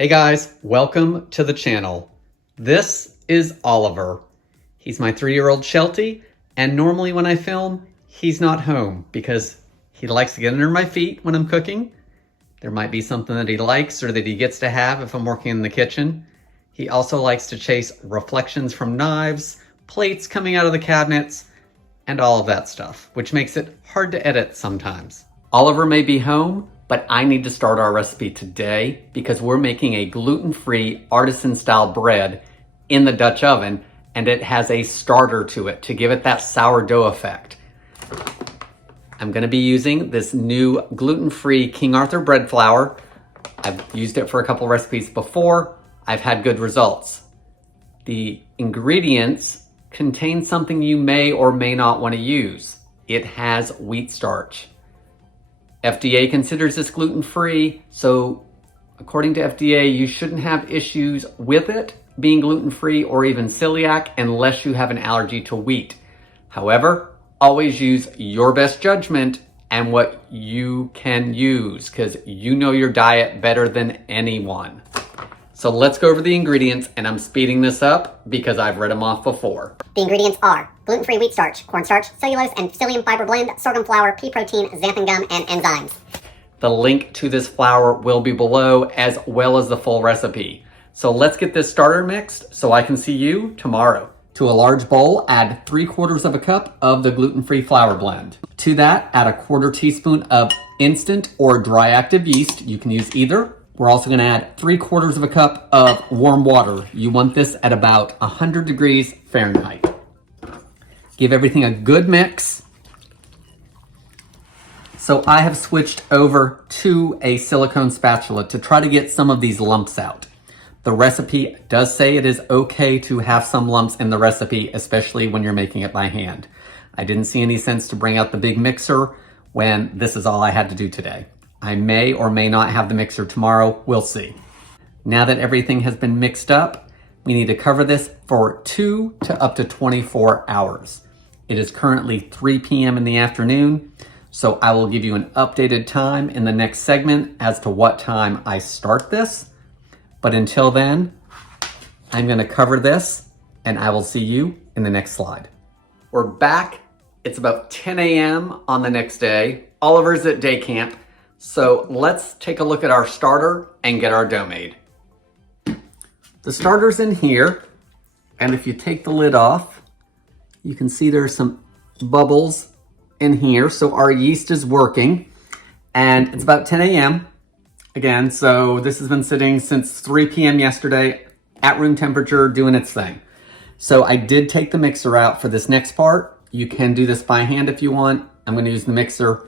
Hey guys, welcome to the channel. This is Oliver. He's my 3-year-old Sheltie, and normally when I film, he's not home because he likes to get under my feet when I'm cooking. There might be something that he likes or that he gets to have if I'm working in the kitchen. He also likes to chase reflections from knives, plates coming out of the cabinets, and all of that stuff, which makes it hard to edit sometimes. Oliver may be home, but I need to start our recipe today because we're making a gluten-free artisan style bread in the Dutch oven, and it has a starter to it to give it that sourdough effect. I'm gonna be using this new gluten-free King Arthur bread flour. I've used it for a couple recipes before. I've had good results. The ingredients contain something you may or may not want to use. It has wheat starch. FDA considers this gluten-free, so according to FDA, you shouldn't have issues with it being gluten-free or even celiac unless you have an allergy to wheat. However, always use your best judgment and what you can use because you know your diet better than anyone. So let's go over the ingredients, and I'm speeding this up because I've read them off before. The ingredients are gluten-free wheat starch, cornstarch, cellulose and psyllium fiber blend, sorghum flour, pea protein, xanthan gum, and enzymes. The link to this flour will be below as well as the full recipe. So let's get this starter mixed so I can see you tomorrow. To a large bowl, add 3/4 cup of the gluten-free flour blend. To that, add a 1/4 teaspoon of instant or dry active yeast. You can use either. We're also gonna add 3/4 cup of warm water. You want this at about 100 degrees Fahrenheit. Give everything a good mix. So I have switched over to a silicone spatula to try to get some of these lumps out. The recipe does say it is okay to have some lumps in the recipe, especially when you're making it by hand. I didn't see any sense to bring out the big mixer when this is all I had to do today. I may or may not have the mixer tomorrow, we'll see. Now that everything has been mixed up, we need to cover this for 2 to up to 24 hours. It is currently 3 p.m. in the afternoon, so I will give you an updated time in the next segment as to what time I start this. But until then, I'm gonna cover this and I will see you in the next slide. We're back. It's about 10 a.m. on the next day. Oliver's at day camp. So let's take a look at our starter and get our dough made. The starter's in here, and if you take the lid off, you can see there's some bubbles in here. So our yeast is working, and it's about 10 a.m. Again, so this has been sitting since 3 p.m. yesterday at room temperature doing its thing. So I did take the mixer out for this next part. You can do this by hand if you want. I'm gonna use the mixer.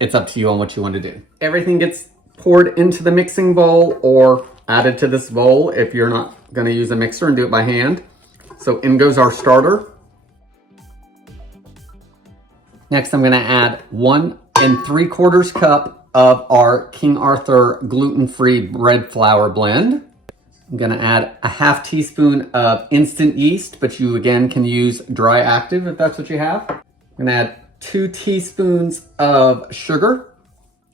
It's up to you on what you want to do. Everything gets poured into the mixing bowl or added to this bowl if you're not going to use a mixer and do it by hand. So in goes our starter. Next, I'm going to add 1 3/4 cup of our King Arthur gluten-free bread flour blend. I'm going to add a 1/2 teaspoon of instant yeast, but you again can use dry active if that's what you have. I'm going to add 2 teaspoons of sugar,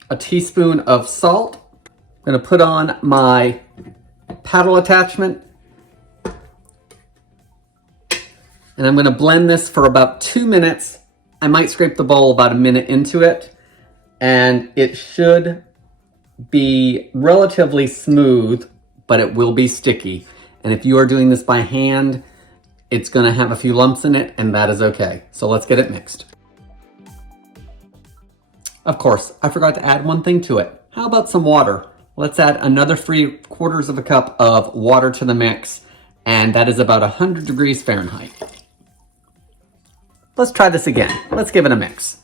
a teaspoon of salt. I'm gonna put on my paddle attachment, and I'm gonna blend this for about 2 minutes. I might scrape the bowl about a minute into it, and it should be relatively smooth, but it will be sticky. And if you are doing this by hand, it's gonna have a few lumps in it, and that is okay. So let's get it mixed. Of course, I forgot to add one thing to it. How about some water? Let's add another 3/4 cup of water to the mix, and that is about 100 degrees Fahrenheit. Let's try this again. Let's give it a mix.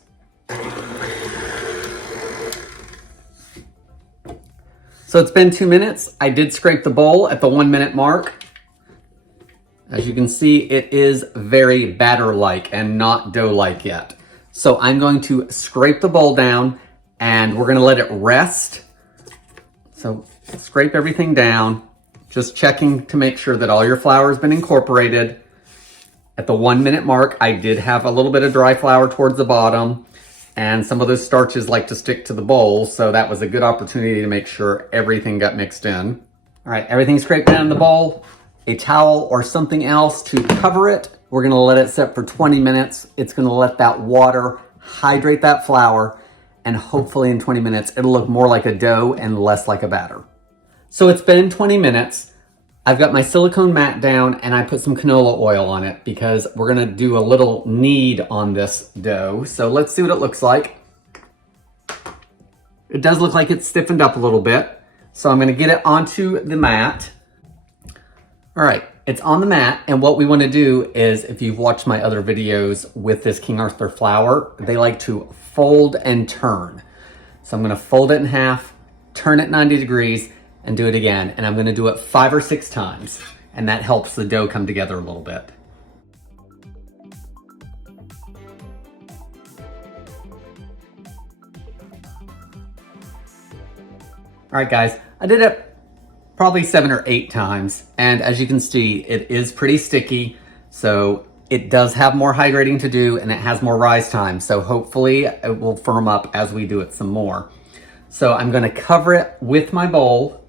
So it's been 2 minutes. I did scrape the bowl at the 1 minute mark. As you can see, it is very batter-like and not dough-like yet. So I'm going to scrape the bowl down and we're gonna let it rest. So scrape everything down, just checking to make sure that all your flour has been incorporated. At the 1 minute mark, I did have a little bit of dry flour towards the bottom. And some of those starches like to stick to the bowl, so that was a good opportunity to make sure everything got mixed in. All right, everything's scraped down in the bowl. A towel or something else to cover it. We're gonna let it sit for 20 minutes. It's gonna let that water hydrate that flour, and hopefully in 20 minutes, it'll look more like a dough and less like a batter. So it's been 20 minutes. I've got my silicone mat down and I put some canola oil on it because we're gonna do a little knead on this dough. So let's see what it looks like. It does look like it's stiffened up a little bit. So I'm gonna get it onto the mat. All right, it's on the mat, and what we wanna do is, if you've watched my other videos with this King Arthur flour, they like to fold and turn. So I'm gonna fold it in half, turn it 90 degrees, and do it again. And I'm gonna do it 5 or 6 times, and that helps the dough come together a little bit. All right, guys, I did it probably 7 or 8 times. And as you can see, it is pretty sticky. So it does have more hydrating to do, and it has more rise time. So hopefully it will firm up as we do it some more. So I'm gonna cover it with my bowl,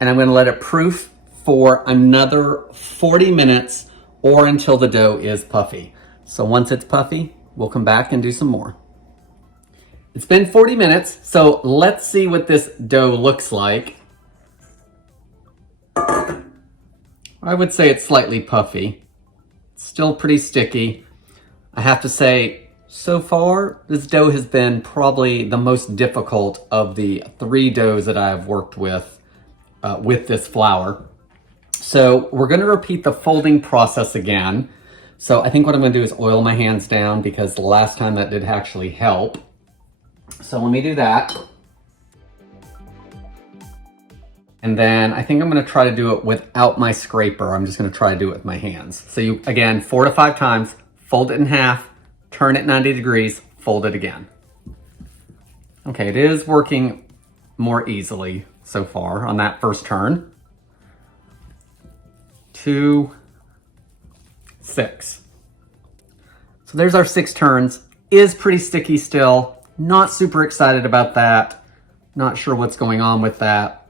and I'm gonna let it proof for another 40 minutes or until the dough is puffy. So once it's puffy, we'll come back and do some more. It's been 40 minutes, so let's see what this dough looks like. I would say it's slightly puffy. It's still pretty sticky. I have to say, so far, this dough has been probably the most difficult of the 3 doughs that I've worked with this flour. So we're gonna repeat the folding process again. So I think what I'm gonna do is oil my hands down because the last time that did actually help. So let me do that. And then I think I'm gonna try to do it without my scraper. I'm just gonna try to do it with my hands. So you, again, 4 to 5 times, fold it in half, turn it 90 degrees, fold it again. Okay, it is working more easily so far on that first turn. 2, 6. So there's our 6 turns. Is pretty sticky still. Not super excited about that. Not sure what's going on with that.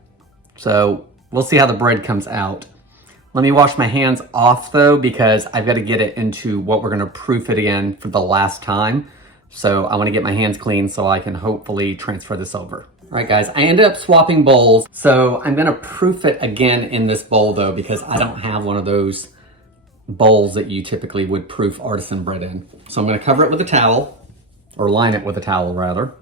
So we'll see how the bread comes out. Let me wash my hands off though, because I've got to get it into what we're gonna proof it again for the last time. So I wanna get my hands clean so I can hopefully transfer this over. All right guys, I ended up swapping bowls. So I'm gonna proof it again in this bowl though, because I don't have one of those bowls that you typically would proof artisan bread in. So I'm gonna cover it with a towel, or line it with a towel rather.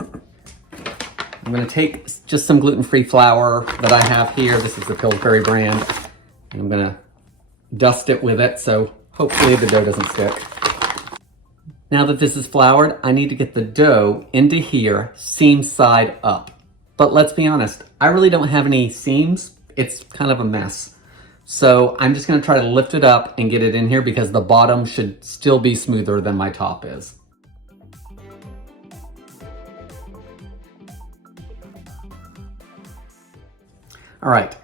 I'm gonna take just some gluten-free flour that I have here. This is the Pillsbury brand. And I'm gonna dust it with it, so hopefully the dough doesn't stick. Now that this is floured, I need to get the dough into here, seam side up. But let's be honest, I really don't have any seams. It's kind of a mess. So I'm just gonna try to lift it up and get it in here because the bottom should still be smoother than my top is. All right,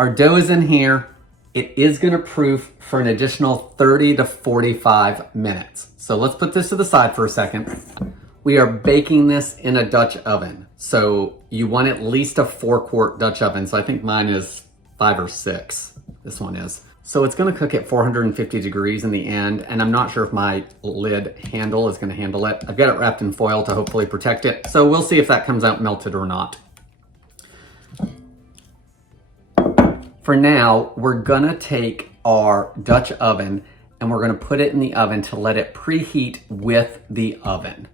our dough is in here. It is gonna proof for an additional 30 to 45 minutes. So let's put this to the side for a second. We are baking this in a Dutch oven. So you want at least a 4-quart Dutch oven. So I think mine is 5 or 6, this one is. So it's gonna cook at 450 degrees in the end, and I'm not sure if my lid handle is gonna handle it. I've got it wrapped in foil to hopefully protect it. So we'll see if that comes out melted or not. For now, we're gonna take our Dutch oven and we're gonna put it in the oven to let it preheat with the oven.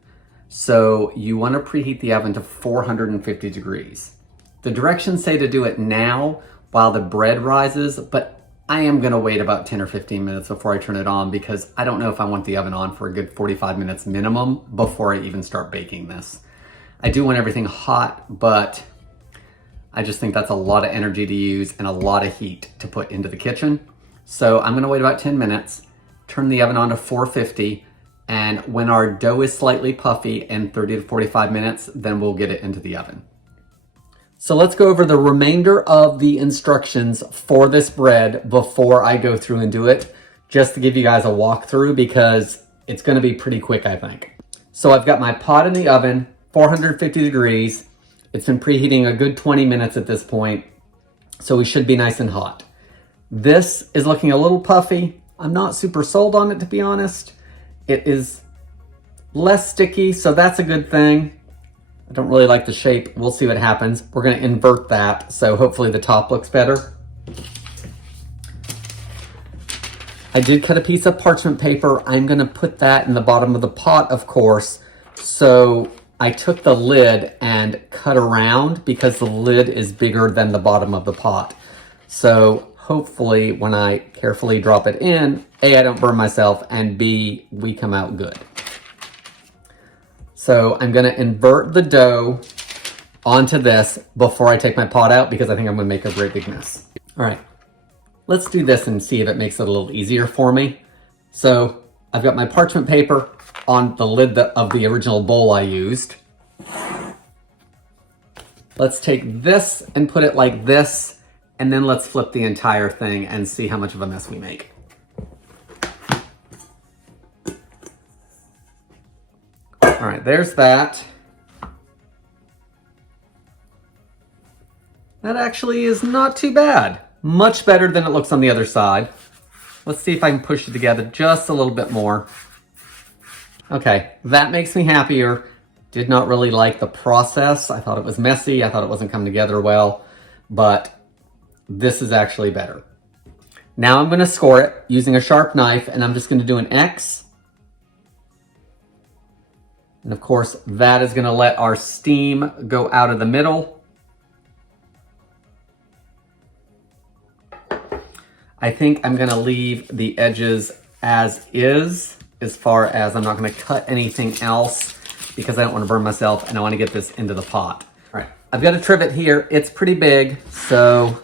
So you wanna preheat the oven to 450 degrees. The directions say to do it now while the bread rises, but I am gonna wait about 10 or 15 minutes before I turn it on because I don't know if I want the oven on for a good 45 minutes minimum before I even start baking this. I do want everything hot, but I just think that's a lot of energy to use and a lot of heat to put into the kitchen. So I'm gonna wait about 10 minutes, turn the oven on to 450, and when our dough is slightly puffy in 30 to 45 minutes, then we'll get it into the oven. So let's go over the remainder of the instructions for this bread before I go through and do it, just to give you guys a walkthrough because it's gonna be pretty quick, I think. So I've got my pot in the oven, 450 degrees. It's been preheating a good 20 minutes at this point, so we should be nice and hot. This is looking a little puffy. I'm not super sold on it, to be honest. It is less sticky, so that's a good thing. I don't really like the shape. We'll see what happens. We're gonna invert that, so hopefully the top looks better. I did cut a piece of parchment paper. I'm gonna put that in the bottom of the pot, of course. So I took the lid and cut around because the lid is bigger than the bottom of the pot. So hopefully when I carefully drop it in, A, I don't burn myself, and B, we come out good. So I'm gonna invert the dough onto this before I take my pot out because I think I'm gonna make a great big mess. All right, let's do this and see if it makes it a little easier for me. So I've got my parchment paper on the lid of the original bowl I used. Let's take this and put it like this, and then let's flip the entire thing and see how much of a mess we make. All right, there's that. That actually is not too bad. Much better than it looks on the other side. Let's see if I can push it together just a little bit more. Okay, that makes me happier. Did not really like the process. I thought it was messy. I thought it wasn't coming together well, but this is actually better. Now I'm gonna score it using a sharp knife, and I'm just gonna do an X. And of course, that is gonna let our steam go out of the middle. I think I'm gonna leave the edges as is, as far as I'm not gonna cut anything else because I don't wanna burn myself and I wanna get this into the pot. All right, I've got a trivet here. It's pretty big, so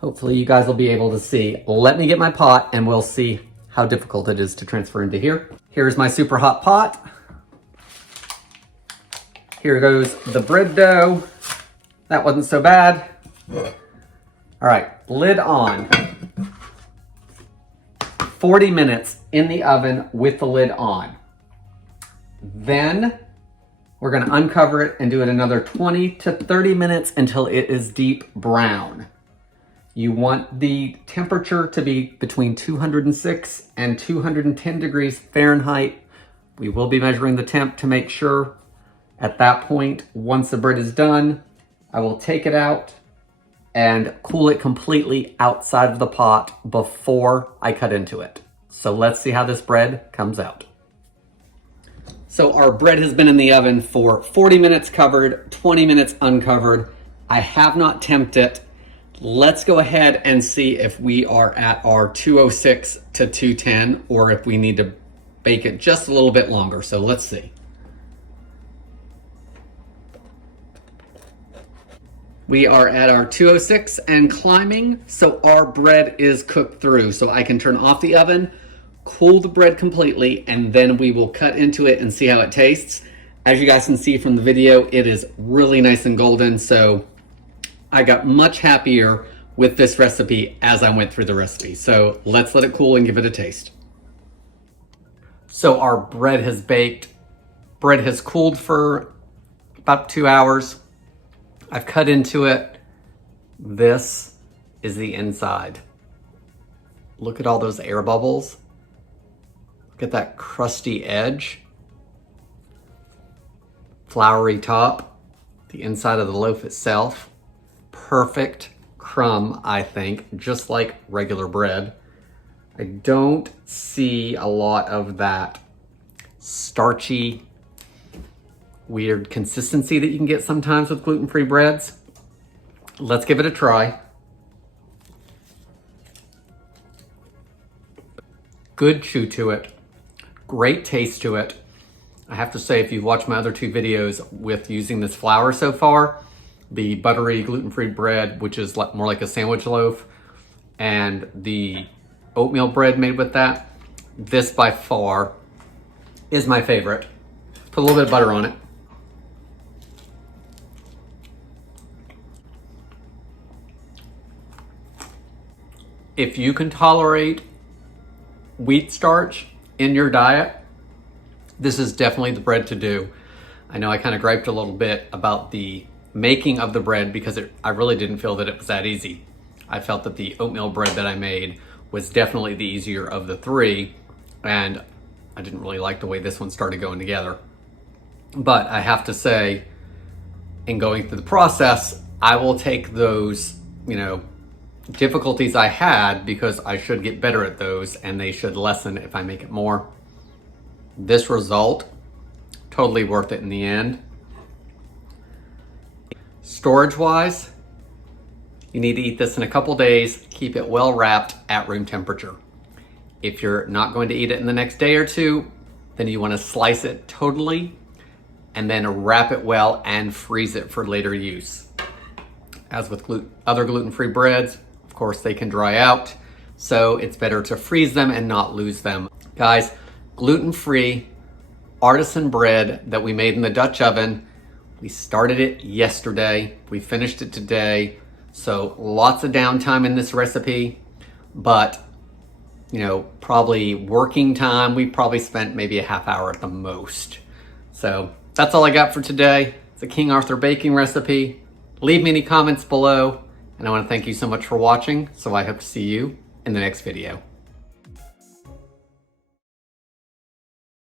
hopefully you guys will be able to see. Let me get my pot and we'll see how difficult it is to transfer into here. Here's my super hot pot. Here goes the bread dough. That wasn't so bad. All right, lid on. 40 minutes in the oven with the lid on. Then we're gonna uncover it and do it another 20 to 30 minutes until it is deep brown. You want the temperature to be between 206 and 210 degrees Fahrenheit. We will be measuring the temp to make sure. At that point, once the bread is done, I will take it out and cool it completely outside of the pot before I cut into it. So let's see how this bread comes out. So our bread has been in the oven for 40 minutes covered, 20 minutes uncovered. I have not temped it. Let's go ahead and see if we are at our 206 to 210 or if we need to bake it just a little bit longer. So let's see. We are at our 206 and climbing, so our bread is cooked through. So I can turn off the oven, cool the bread completely, and then we will cut into it and see how it tastes. As you guys can see from the video, it is really nice and golden, so I got much happier with this recipe as I went through the recipe. So let's let it cool and give it a taste. So our bread has baked. Bread has cooled for about 2 hours. I've cut into it. This is the inside. Look at all those air bubbles. Look at that crusty edge. Floury top. The inside of the loaf itself. Perfect crumb, I think, just like regular bread. I don't see a lot of that starchy, weird consistency that you can get sometimes with gluten-free breads. Let's give it a try. Good chew to it, great taste to it. I have to say, if you've watched my other two videos with using this flour so far, the buttery gluten-free bread, which is more like a sandwich loaf, and the oatmeal bread made with that, this by far is my favorite. Put a little bit of butter on it. If you can tolerate wheat starch in your diet, this is definitely the bread to do. I know I kind of griped a little bit about the making of the bread because I really didn't feel that it was that easy. I felt that the oatmeal bread that I made was definitely the easier of the three, and I didn't really like the way this one started going together. But I have to say, in going through the process, I will take those, difficulties I had, because I should get better at those and they should lessen if I make it more. This result, totally worth it in the end. Storage wise, you need to eat this in a couple days. Keep it well wrapped at room temperature. If you're not going to eat it in the next day or two, then you want to slice it totally and then wrap it well and freeze it for later use. As with other gluten-free breads, of course, they can dry out, so it's better to freeze them and not lose them. Guys, gluten-free artisan bread that we made in the Dutch oven. We started it yesterday. We finished it today. So lots of downtime in this recipe, but probably working time, we probably spent maybe a half hour at the most. So that's all I got for today. It's a King Arthur baking recipe. Leave me any comments below, and I want to thank you so much for watching. So I hope to see you in the next video.